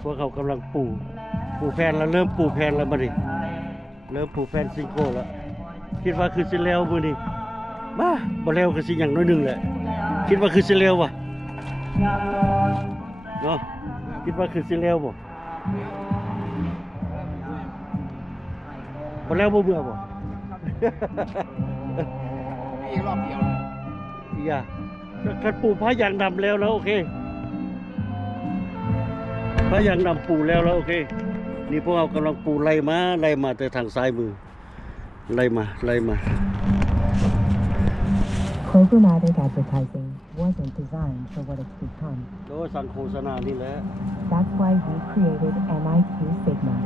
พวกเขากำลังปลูกแผ่นแล้วเริ่มปลูกแผ่นแล้วบัดนี้เริ่มปลูกแผ่นซิงโก้แล้วคิดว่าคือสิแล้วมื้อนี้มาบ่แล้วก็สิหยังน้อยหนึงแหละคิดว่าคือสิแล้ววะเนาะคิดว่าคือสิแล้วบ่แล้วบ่เบื่อบ่ อีกรอบเดียวอย่าคันปลูกพระยางดำแล้วโอเคพระยางดำปลูกแล้วโอเคนี่พวกเรากำลังปลูกไล่มาแต่ทางซ้ายมือไล่มา Programmatic advertising wasn't designed for what it's become. โดยสั่งโฆษณานี่แหละ That's why we created MIQ Sigma.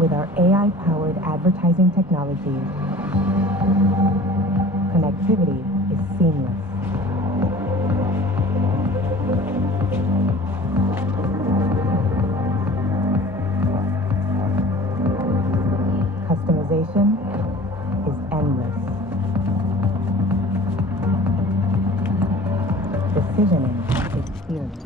With our AI-powered advertising technology, connectivity is seamless. Customization is endless. Decisioning is fearless.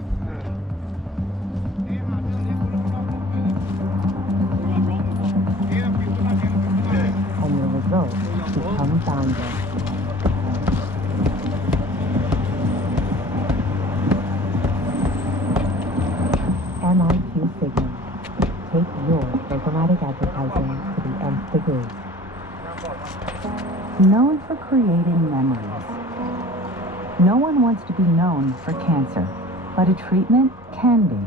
And your results become boundless. MIQ Sigma. Take your programmatic advertising to the nth degree. Known for creating memories. No one wants to be known for cancer, but a treatment can be.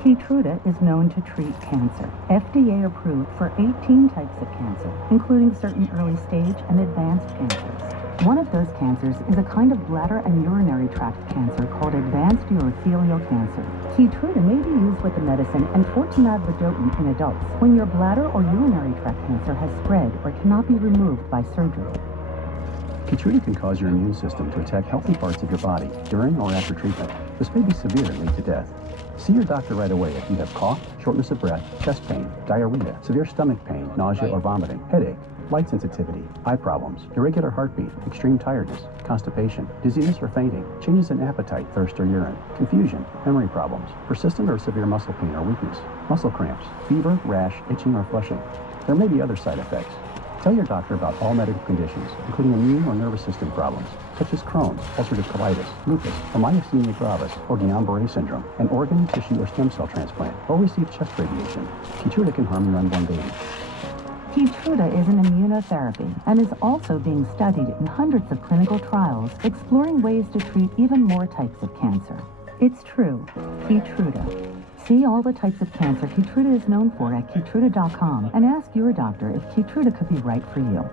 Keytruda is known to treat cancer. FDA approved for 18 types of cancer, including certain early stage and advanced cancers. One of those cancers is a kind of bladder and urinary tract cancer called advanced urothelial cancer. Keytruda may be used with the medicine enfortumab vedotin in adults when your bladder or urinary tract cancer has spread or cannot be removed by surgery. Keytruda can cause your immune system to attack healthy parts of your body during or after treatment. This may be severe and lead to death. See your doctor right away if you have cough, shortness of breath, chest pain, diarrhea, severe stomach pain, nausea or vomiting, headache, light sensitivity, eye problems, irregular heartbeat, extreme tiredness, constipation, dizziness or fainting, changes in appetite, thirst or urine, confusion, memory problems, persistent or severe muscle pain or weakness, muscle cramps, fever, rash, itching or flushing. There may be other side effects. Tell your doctor about all medical conditions, including immune or nervous system problems, such as Crohn's, ulcerative colitis, lupus, or myasthenia gravis, or Guillain-Barré syndrome, an organ, tissue, or stem cell transplant, or receive chest radiation. Keytruda can harm your unborn baby. Keytruda is an immunotherapy and is also being studied in hundreds of clinical trials, exploring ways to treat even more types of cancer. It's true, Keytruda. See all the types of cancer Keytruda is known for at Keytruda.com and ask your doctor if Keytruda could be right for you.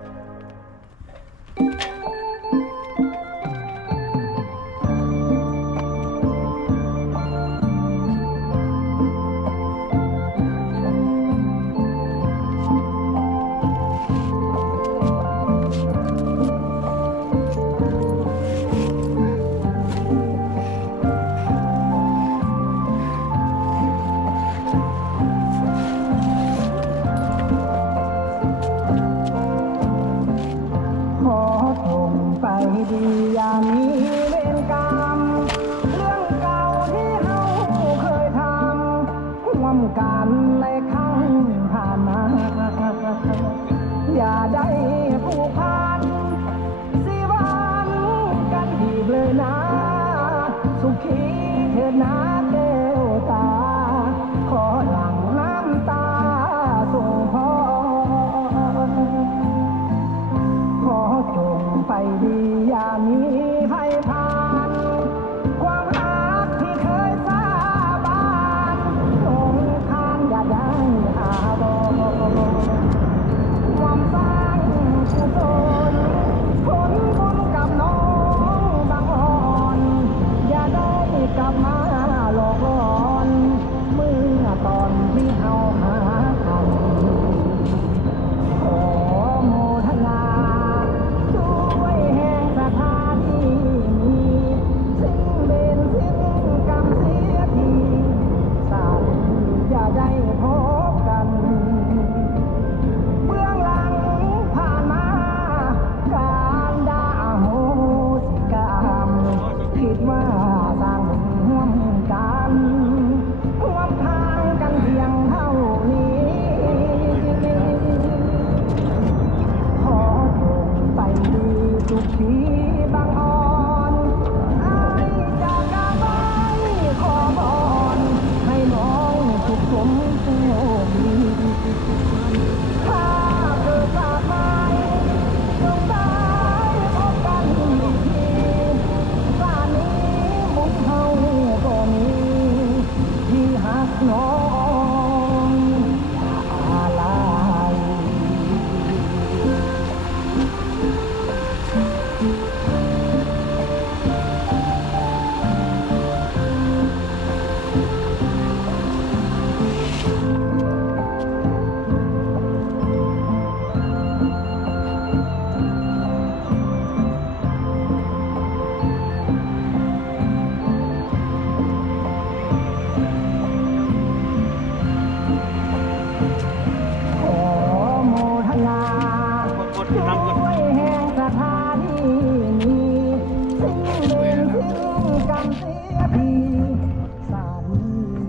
สาน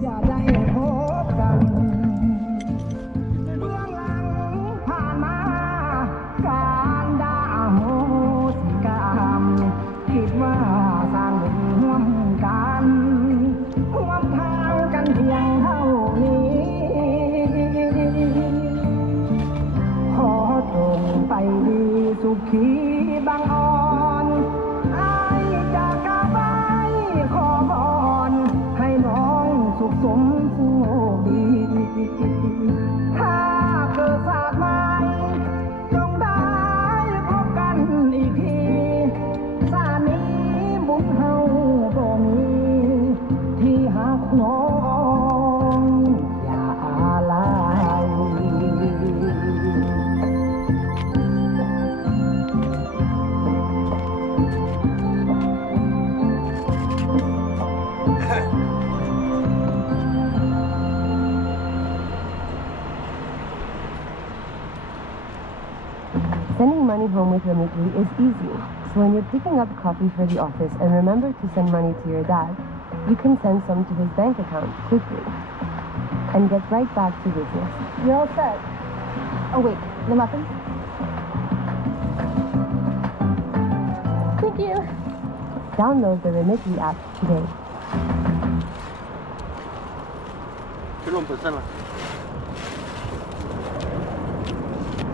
อย่าได้พบกันเบื้องหลังผ่านมาการด่าโหสิกรรมคิดว่าสร้างเป็นร่วมกันร่วมทางกันเพียงเท่านี้ ขอจงไปดีสุขีบางอ่อนอายจากกาบายขอพรให้น้องสุขสมสุขดี ถ้าเกิดศาสตร์ใหม่จงได้พบกันอีกทีสานี้บุญเฮาบ่มีที่หักน้องอย่าอะไร Sending money home with Remitly is easy. So when you're picking up coffee for the office and remember to send money to your dad, you can send some to his bank account quickly and get right back to business. You're all set. Oh wait, the muffins? Thank you. Download the Remitly app today. ขึ้นลมเปิดเส้นละ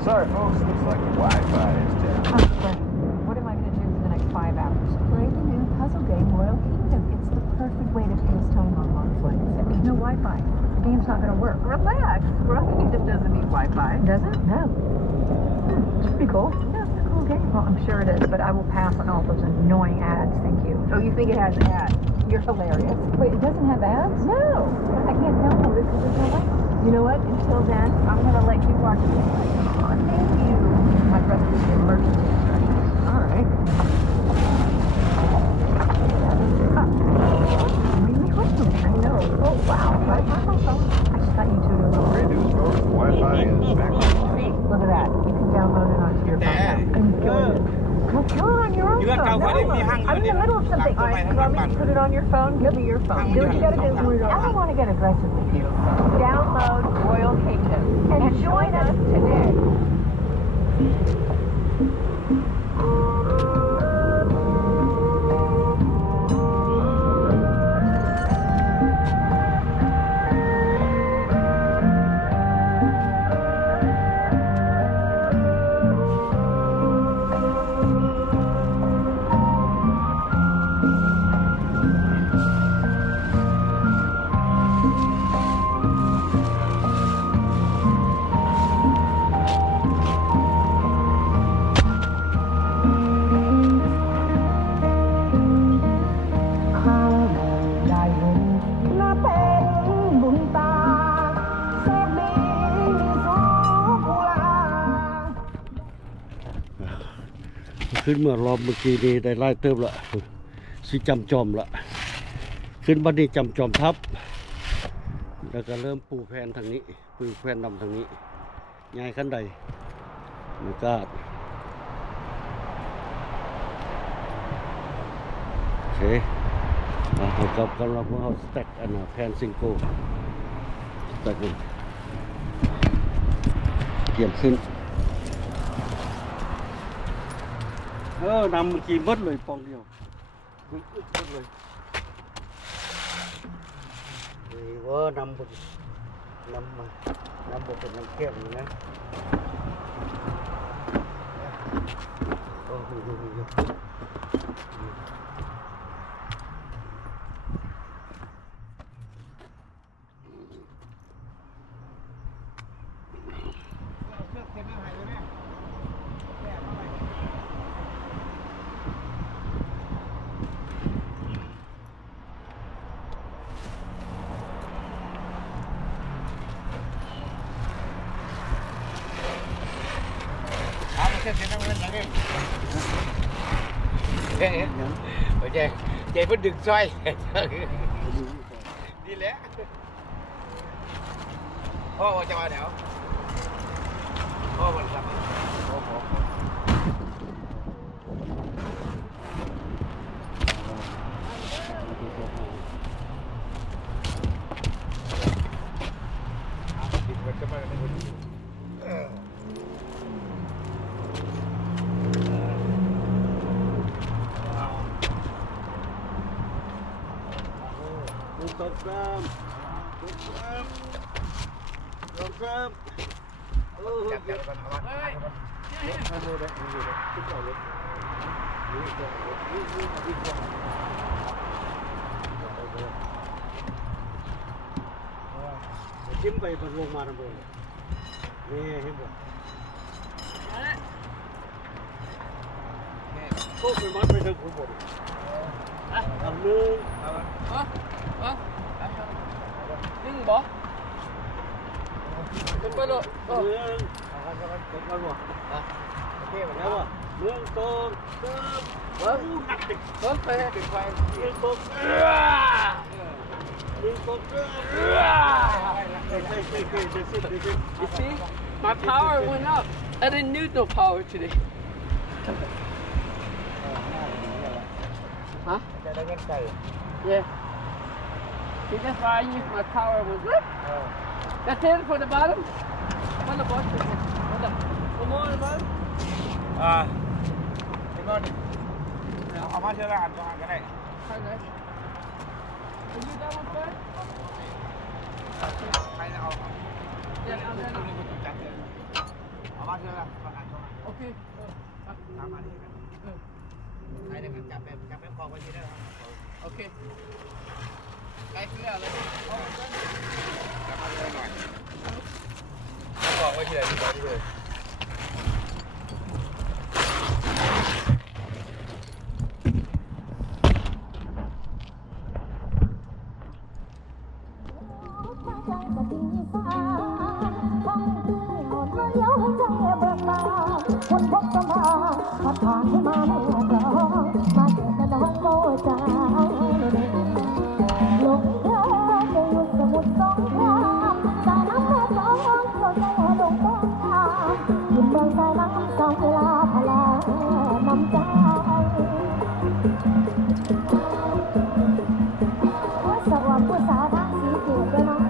Sorry, folks. Looks like the Wi-Fi is down. What am I going to do for the next 5 hours? Play the new puzzle game, Royal Kingdom. It's the perfect way to pass time on long flights. There's no Wi-Fi. The game's not going to work. Relax. Royal Kingdom doesn't need Wi-Fi. Does it? No. It's pretty cool. Yeah, it's a cool game. Well, I'm sure it is, but I will pass on all those annoying ads. Thank you. Oh, you think it has ads? You're hilarious. Wait, it doesn't have ads? No. I can't download it because there's no Wi-Fi. You know what? Until then, I'm going to let you watch it. Oh, thank you. My brother was an emergency instructions. All right. Really awesome. I know. Oh, wow. I just thought you two were a little Great news, folks. The Wi-Fi is back online. Look at that. You can download it onto your phone now. I'm killing it. Well, kill it on your own phone. No, I'm in the middle of something. All right, you want me to put it on your phone? Give me your phone. Do what you gotta do. I don't want to get aggressive with you. Download Royal Kingdom and join us today. ขึ้นเมื่อรอบเมื่อกี้นี้ได้ไล่เติมละสิจำจอมละขึ้นบันนี้จำจอมทับแล้วก็เริ่มปูแผ่นทางนี้ปูแผ่นดำทางนี้ย้ายขั้นใดมันก็โอเคเรากับกำลังพวกเขาสแต็กอันน่ะแผ่นซิงโก้สแต็กนึงเกี่ยมขึ้นนำเมื่อกี้มดเลยปองเดียวมดเลยนี่ว่านำบดนำเป็นน้ำแก้วนี่นะโอ้โหโอเคเจ๊เพิ่นดึงซอยดีแล้วพ่อจะมาเดี๋ยวพ่อวันครับ สองสามสองสามสองสามโอ้โห จับก่อนเอาไว้ ดูได้ดูได้ขึ้นต่อเลยนี่ต่อเลยนี่จิ้มไปบนลงมาทำไมนี่เห็นป่ะโค้งไปมัดไปทางขวาทำนึงนึ่งบ่เป็นไปเลย นึงเป็นกันวะโอเคหมดแล้ววะนึงสองสามหนักติด ไปเป็นไฟ นึงสองนึงสองYou see, my power went up. I didn't need no power today. Huh? Yeah. See, that's why I used my power was up. That's it for the bottom. On the bottom. One more on the bottom. พี่ก้อนเอามาเชื่อละอันก็ได้ Okay. Can you that one first? ใครจะเอา Yeah, I'll do it. จับเลยเอามาเชื่อละอันก็ Okay. ตามมาที่กันใครจะจับไปคลองไว้ที่ได้ครับ Okay. ใกล้เสื้อเลย จับมาเลยหน่อยคลองไว้ที่ไหนที่ไหนที่เลย คนพบสมาพัดผ่านให้มาแม่กลองมาเจอกันน้องโมจาลงเธอจะอยู่สมุทรสงครามสายน้ำแม่สองเข้าใจลงต้นทางอยู่เมืองสายน้ำสองเวลาพลาน้ำใจสวัสดิ์ผู้สาวทั้งสีเกศด้วยเนาะ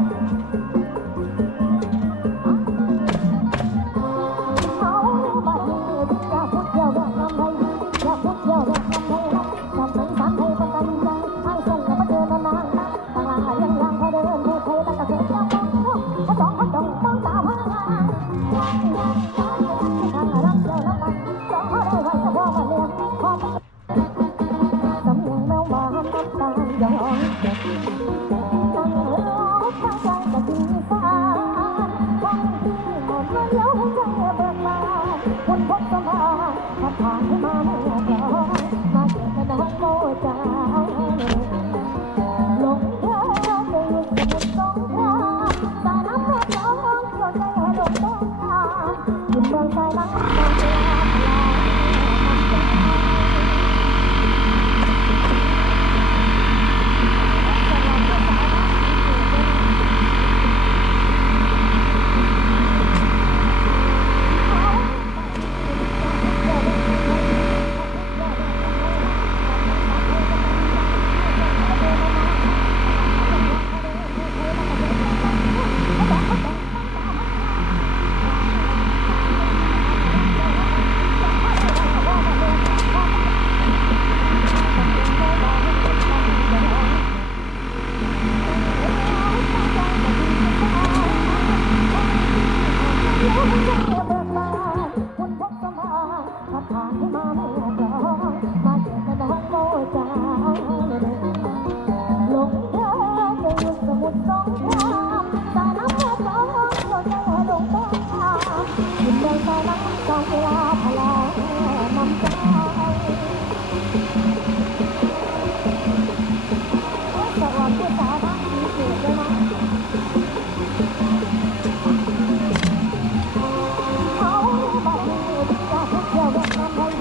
Hãy subscribe cho kênh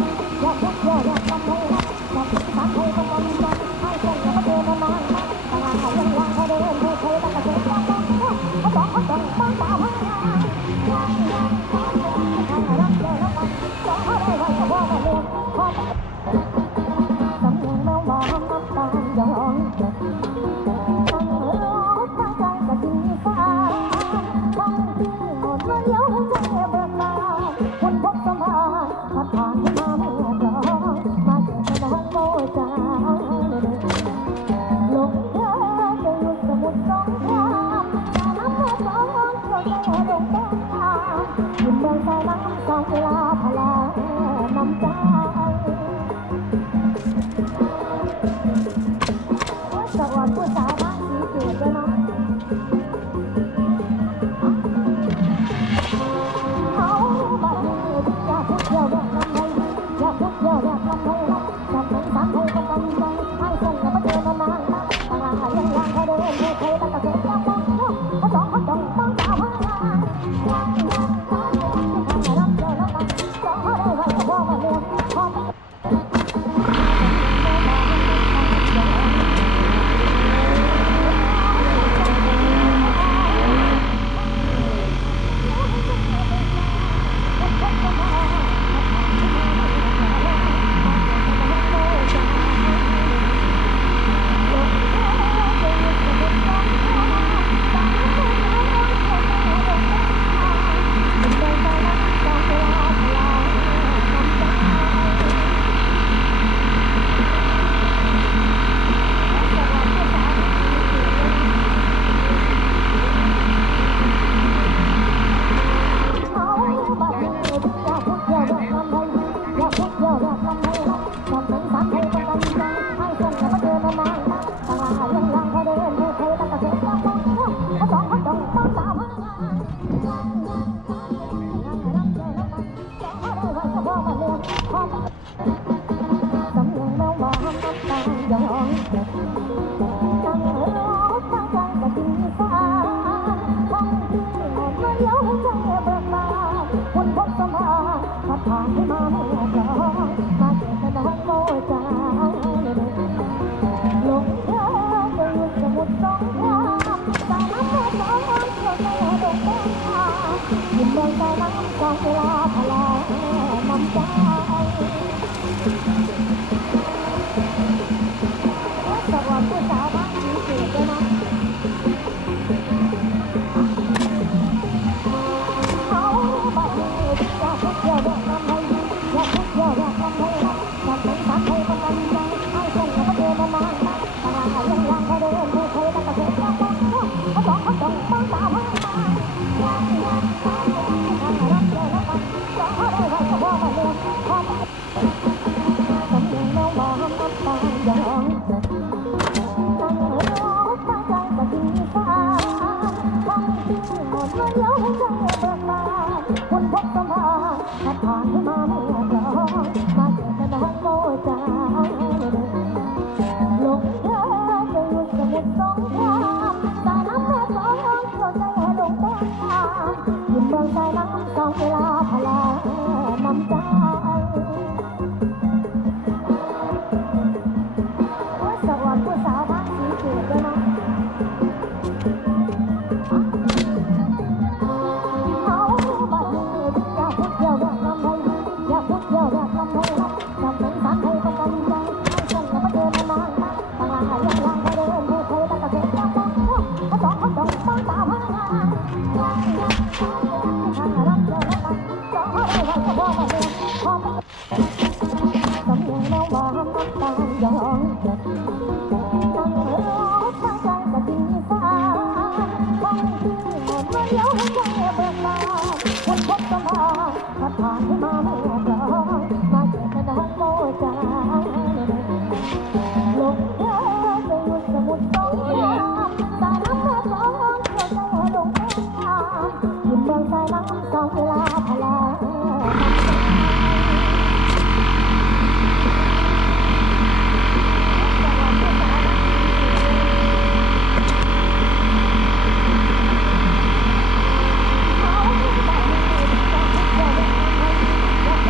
Ghiền Mì Gõ để không bỏ lỡ เ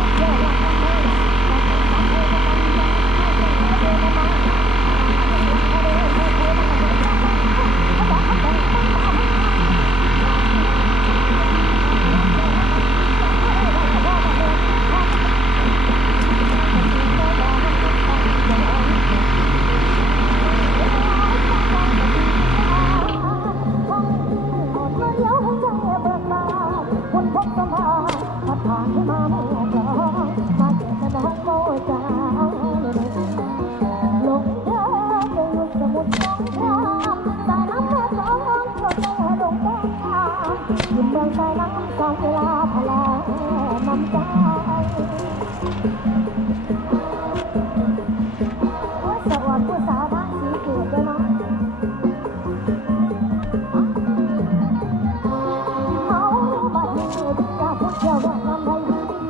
อยู่เมืองไทยน้ำสองเวลาพลาน้ำใจโอ้ยสวัสดิ์ผู้สาวทางสีเกตด้วยเนาะเอาบัดนี้อยากพูดเที่ยวแบบลำไทย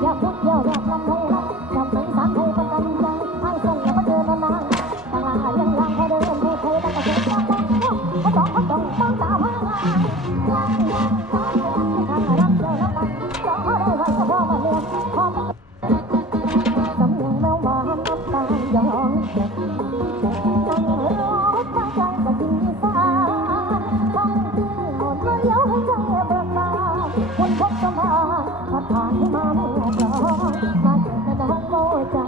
อยากพูดเที่ยวแบบลำไทยนะจำเป็นสามไทยเป็นกันใจให้ส่งแล้วมาเดินนานๆต่างหายังลังพอเดินผู้ไทยตั้งแต่เด็กจำต้องเขาต้องต้องตามหาทางรับเจ้ารับมันต้องเขาได้ไว้ก็พอมาเรียนพอสำเนียงแมวมาน้ำตาย้อนนั่งรถตั้งใจกับดินสานท่องเที่ยวมาเลี้ยวให้ใจเบิกบานคนพบสมาพัดผ่านที่มาเมื่อกลอนมาเจอแต่ดอกโมจา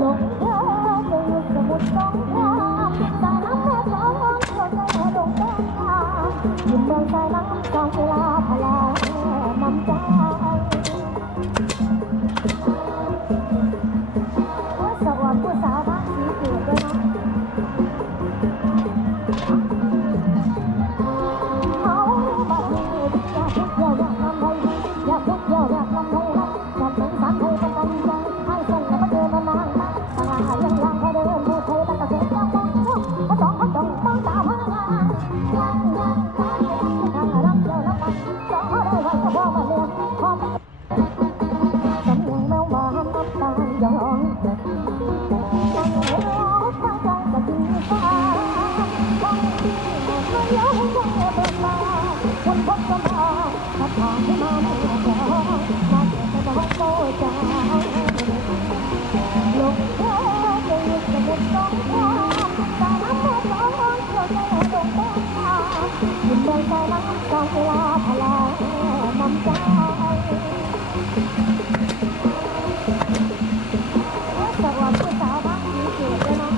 ลงเรือจะอยู่สมุทรสงครามสายน้ำแม่กลอนเข้าใจลงแก้มตาอยู่เมืองสายน้ำสองเวลาพลาน้ำใจสวัสดิ์ผู้สาวทางสีเกตด้วยเนาะเอาบัดนี้อยากพูดเที่ยวอยากลำไทยอยากพูดเที่ยวอยากลำไทยนะจำเป็นสามไทยเป็นกันใจให้ส่งแล้วมาเดินนานๆต่างหายังลังพอเดินผู้ไทยตั้งแต่เด็กจำต้องเขาต้องตามหาทางรับเจ้ารับมันต้องเขาได้ไว้ก็พอมาเรียนพอสำเนียงแมวมาน้ำตาย้อนนั่งรถตั้งใจกับดินฟ้าท่องเที่ยวมาเลี้ยวให้ใจเบิกบานคนพบสมาพัดผ่านที่มาเมื่อกลอนมาเจอแต่ดอกโมจาลงเรือจะอยู่สมุทรสงครามสายน้ำแม่กลอนเข้าใจลงแก้มตาอยู่เมืองไทยน้ำสองเวลาพลาน้ำใจสวัสดิ์ผู้สาวทางสีเกตด้วยเนาะ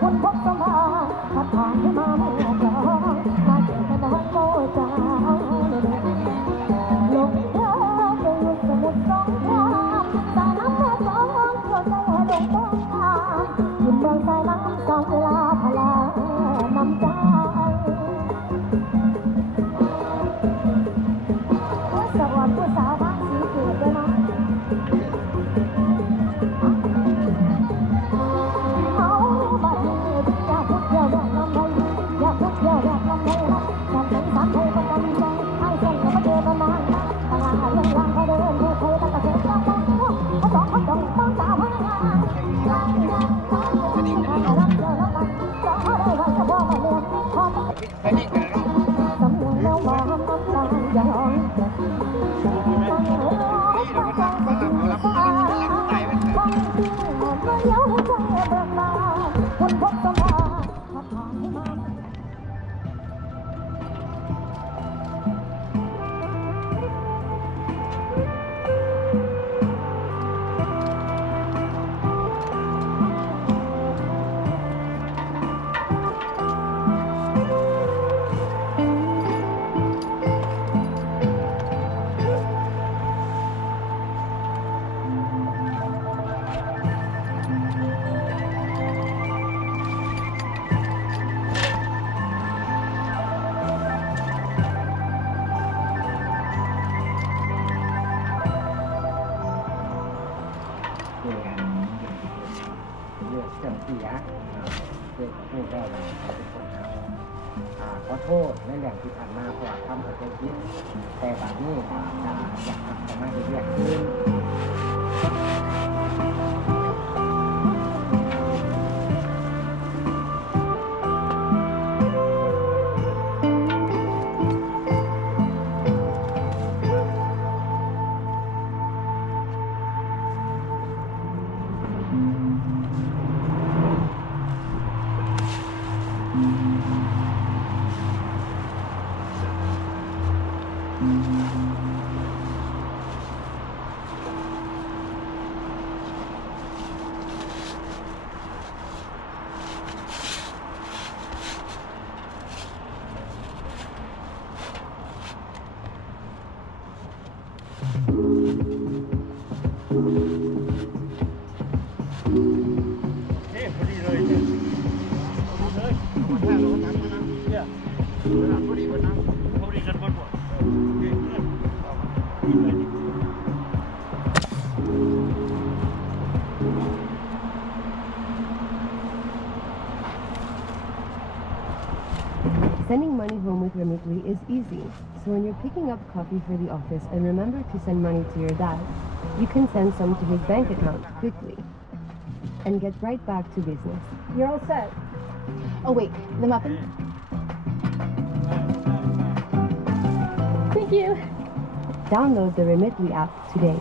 คนพบสมาพัดผ่านที่มาเมื่อกลอนมาเจอแต่ดอกโมจาลงเรือจะอยู่สมุทรสงครามสายน้ำแม่กลอนเข้าใจลงแก้มตาอยู่เมืองสายน้ำสองเวลาพลาน้ำใจสวัสดิ์ผู้สาวทางสีเกตด้วยเนาะเอาบัดนี้อยากพูดเที่ยวแบบลำไทยอยากพูดเที่ยวแบบลำไทยนะจำเป็นสามไทยเป็นกันใจให้ส่งแล้วมาเดินนานๆต่างหายังลังพอเดินผู้ไทยตั้งแต่เด็กจำต้องเขาต้องตามหาทางรับเจ้ารับมันต้องเขาได้ไว้ก็พอมาเรียนพอสำเนียงแมวมาน้ำตาย้อนนั่งรถตั้งใจกับดินฟ้าท่องเที่ยวมาเลี้ยวให้ใจเบิกบานคนพบสมาพัดผ่านที่มาเลือกจำเสียเลือกขอโทษได้เลยเป็นคนเอาขอโทษในเรื่องที่ผ่านมาเพราะว่าทำเข้าใจผิดแต่บางนี้อยากทำสมาธิเรียกขึ้น Sending money home with Remitly is easy. So when you're picking up coffee for the office and remember to send money to your dad, you can send some to his bank account quickly and get right back to business. You're all set. Oh wait, the muffin? Thank you. Download the Remitly app today.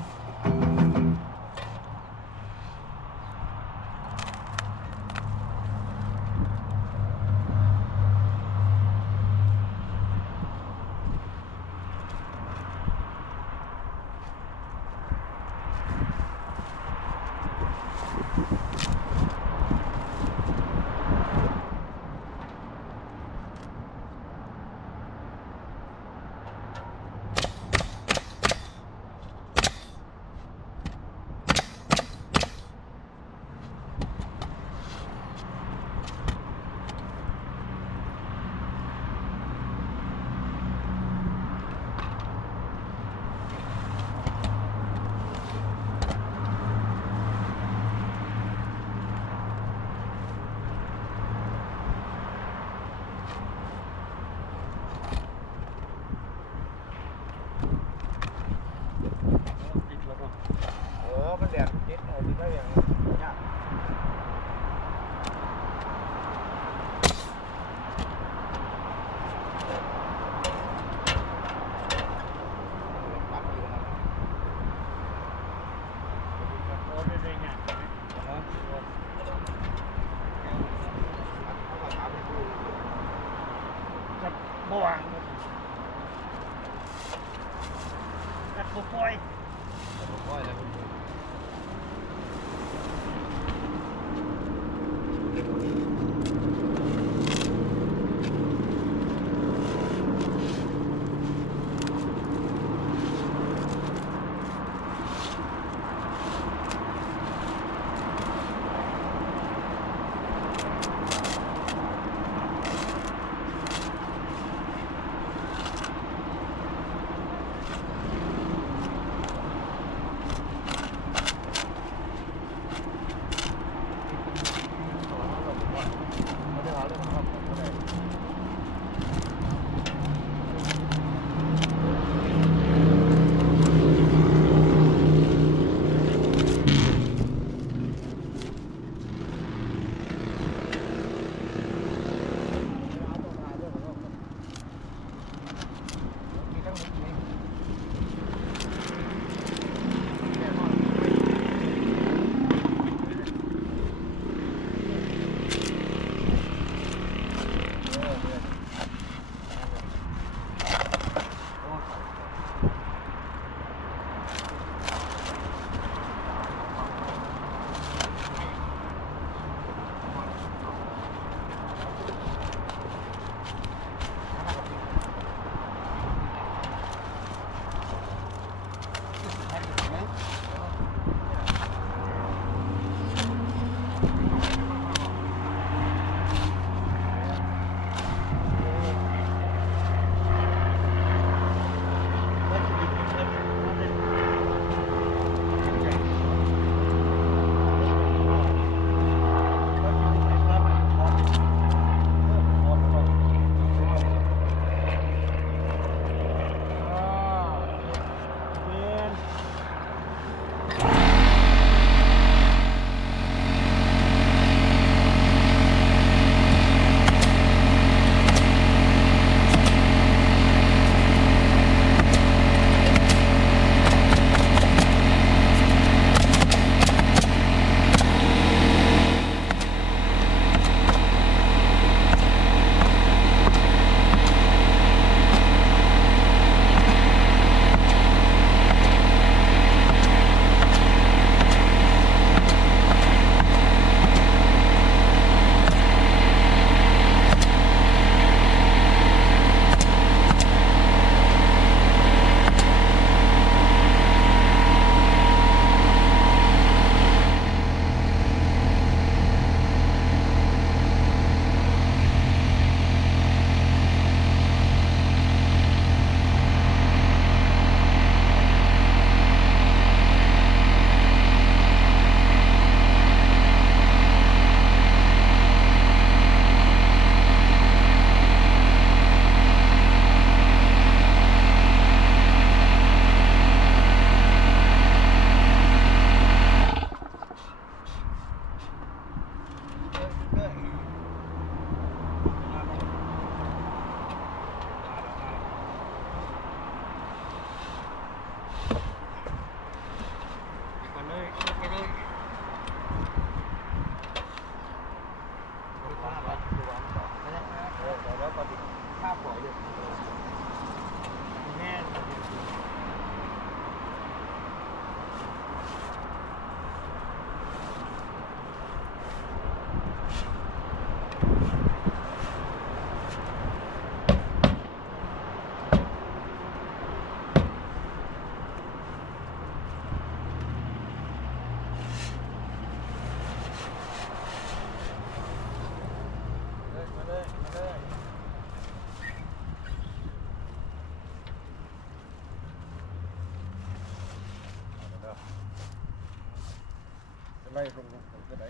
ล่ลงก็ได้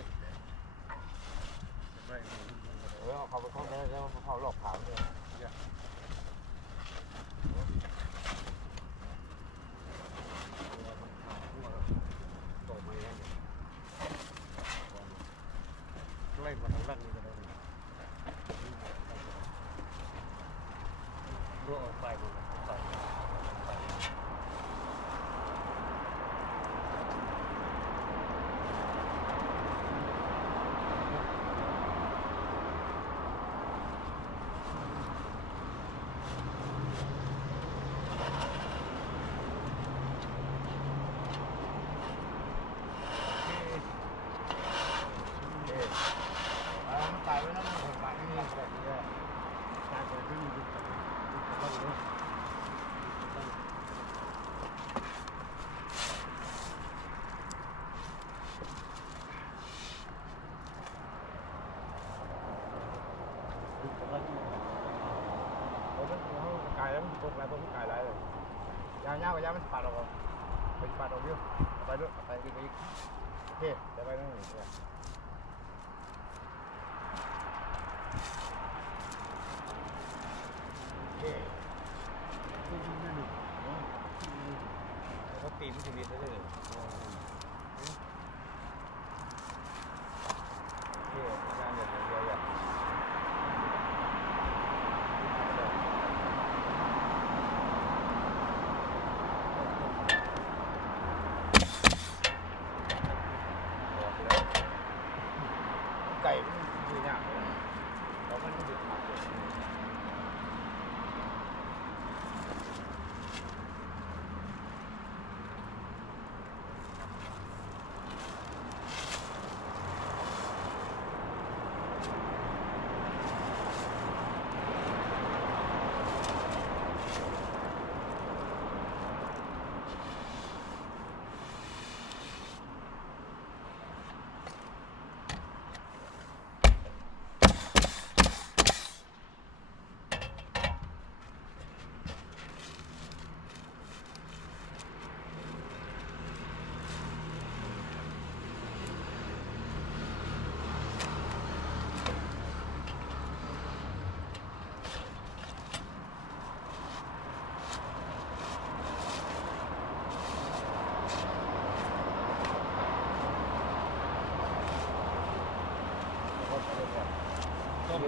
ไล่เขาไปเข้าได้แล้วเขาหลอกขาวเลยต่อมาไล่มาทางล่างนี่ก็ได้รั่วออกไปหมดไปตายไปแล้วมันตายไม่มีแบบนี้ตายไปไม่มีดุต้องเลยกายแล้วมันตกอะไรพวกกายอะไรเลยยาวๆกับยาวมันปาดออกไปปาดออกเยอะไปด้วยไปอีกโอเคจะไปนั่งเนี่ยเขาตีมันชีวิตได้เลยโอเคงานอย่างเดียวอย่างไก่มันดีหนักเลยแล้วมันดึกมากเลย เ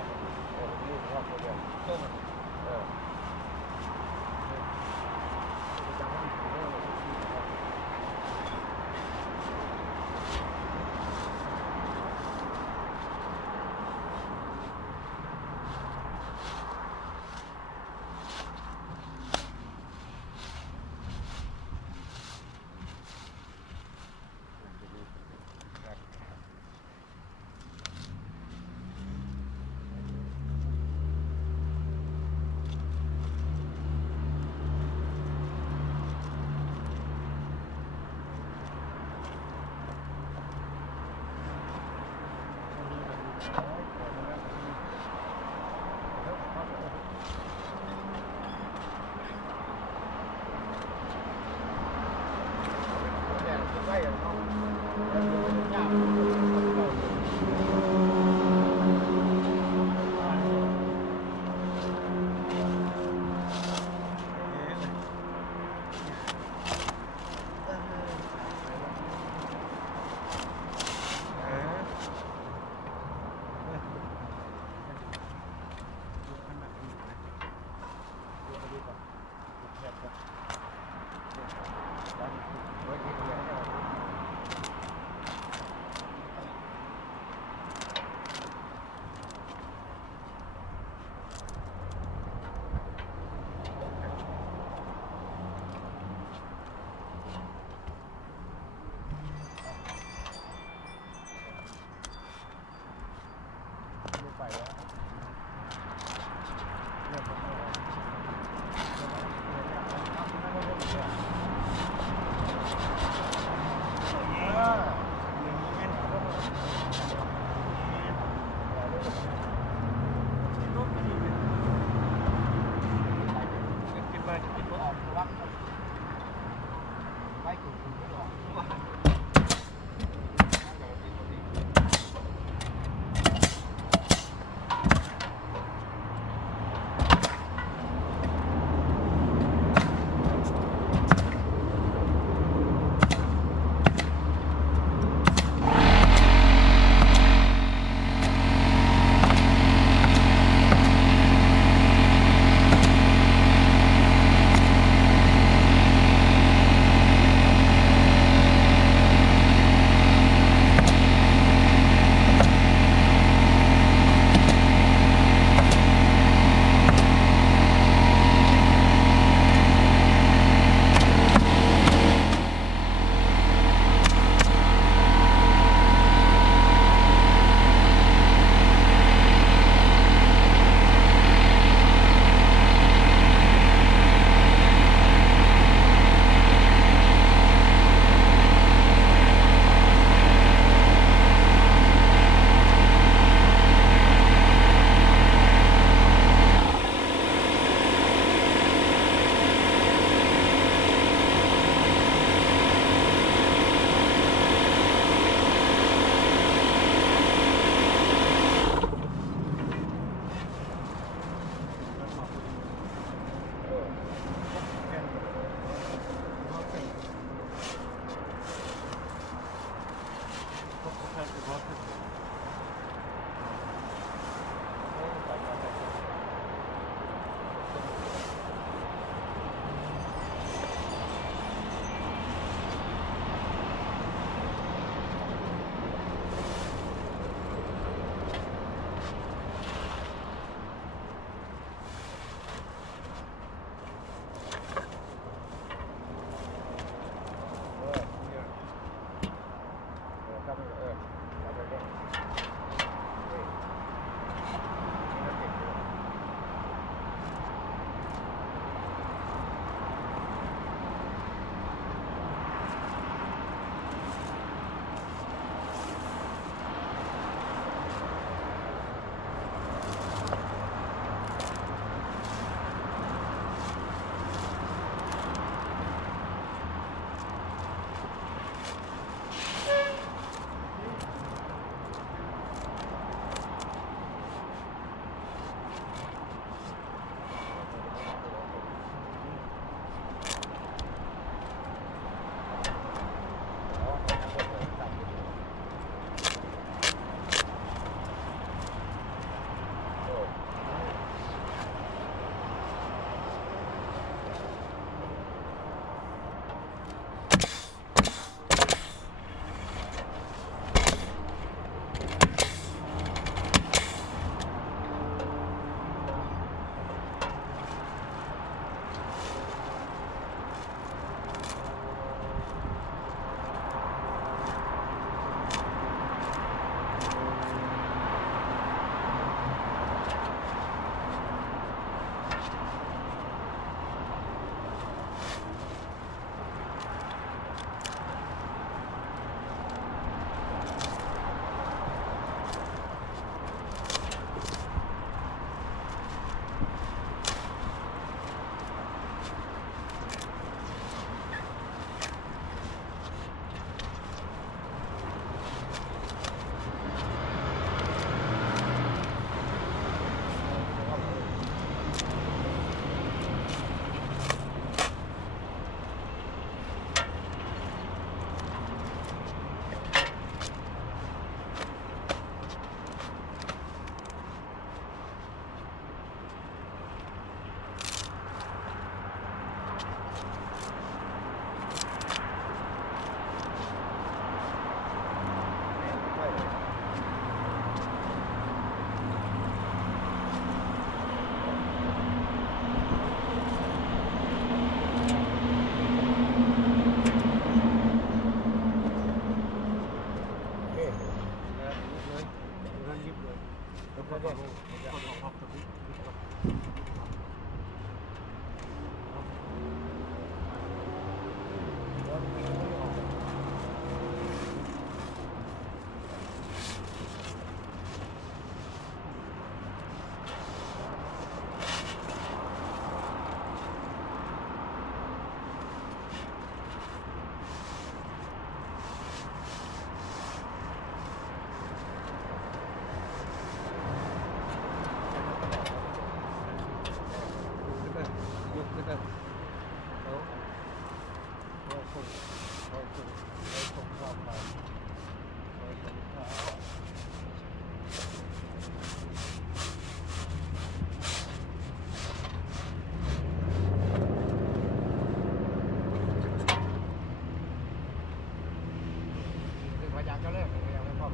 พยายามจะเลิกพยายามจะพอ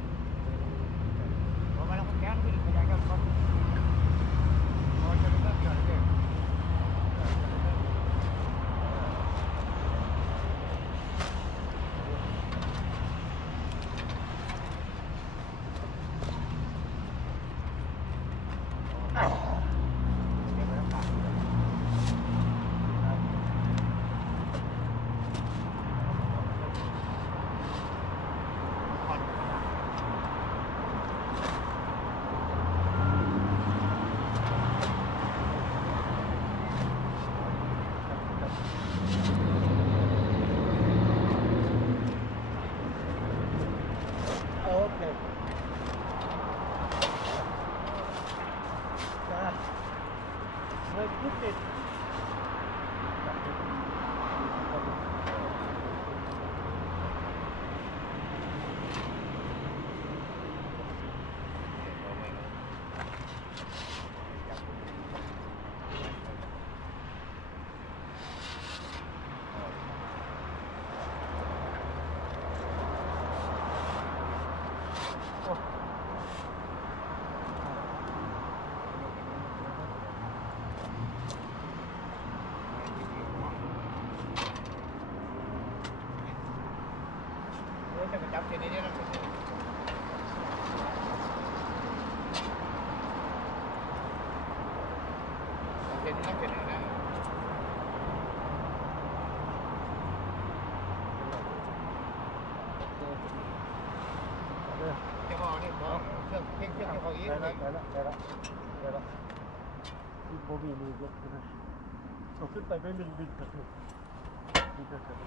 พอมาแล้วแกนขึ้นพยายามจะพอพอจะเลิกกันเลยOkay. God. My goodness.จะมาจับเจนี่นะเจนี่นะเจนี่นะจะบอกนี่บอกเครื่องเพ่งเครื่องจะบอกอีกได้แล้วที่บ่มีมือยกนะเอาขึ้นไปไม่ดึงกระถูกดึงกระถูก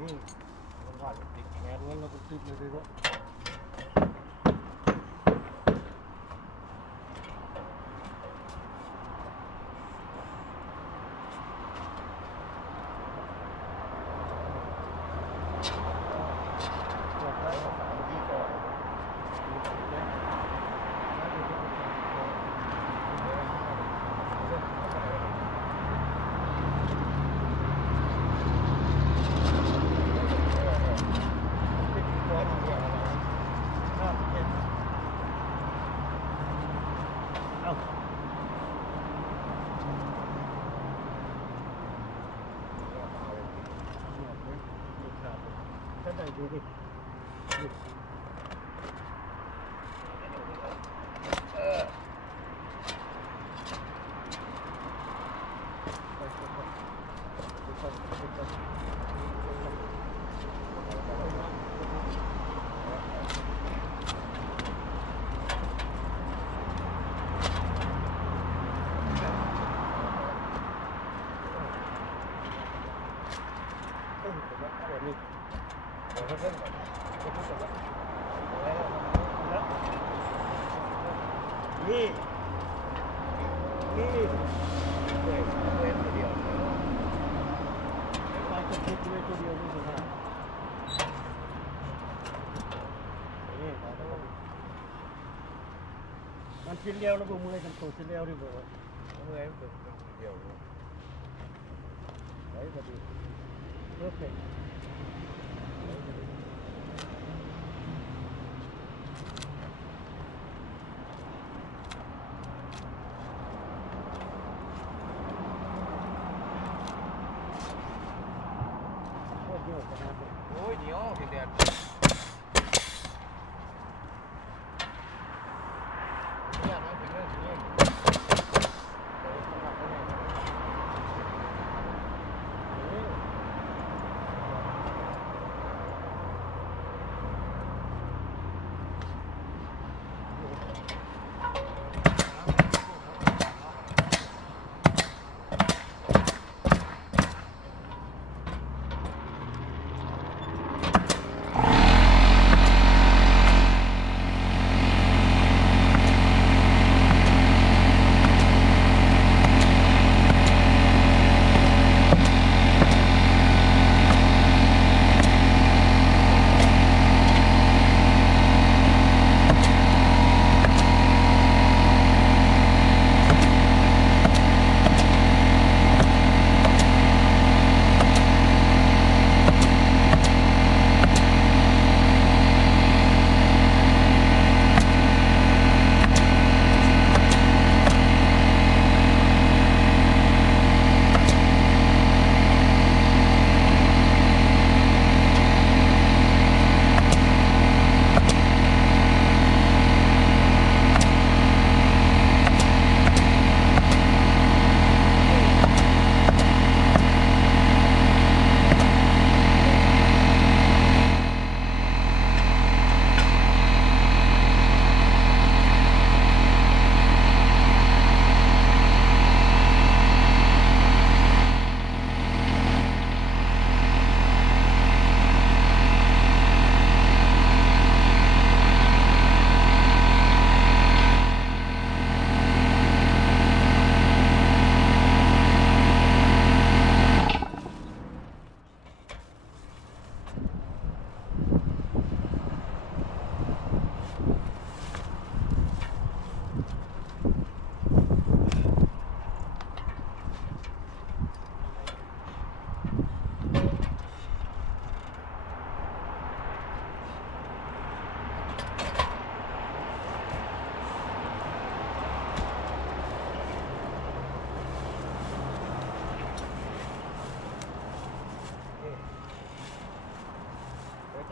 นี่มันว่าติดแขนงั้นเราก็ติดเลยด้วยดูดินี่ไปจะคิดด้วยตัวเดียวนี่สิฮะมันชิ้นเดียวแล้วบุ้มเลยกันตัวชิ้นเดียวดิบุ้มเลยมันเป็นเดียวไว้พอดีเพอร์เฟกต์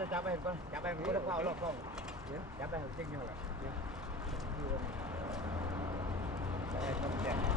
จะจับไปก่อนจับไปมันก็เข้ารอบกล้องจับไปจริงอยู่แหละไปต้องแจก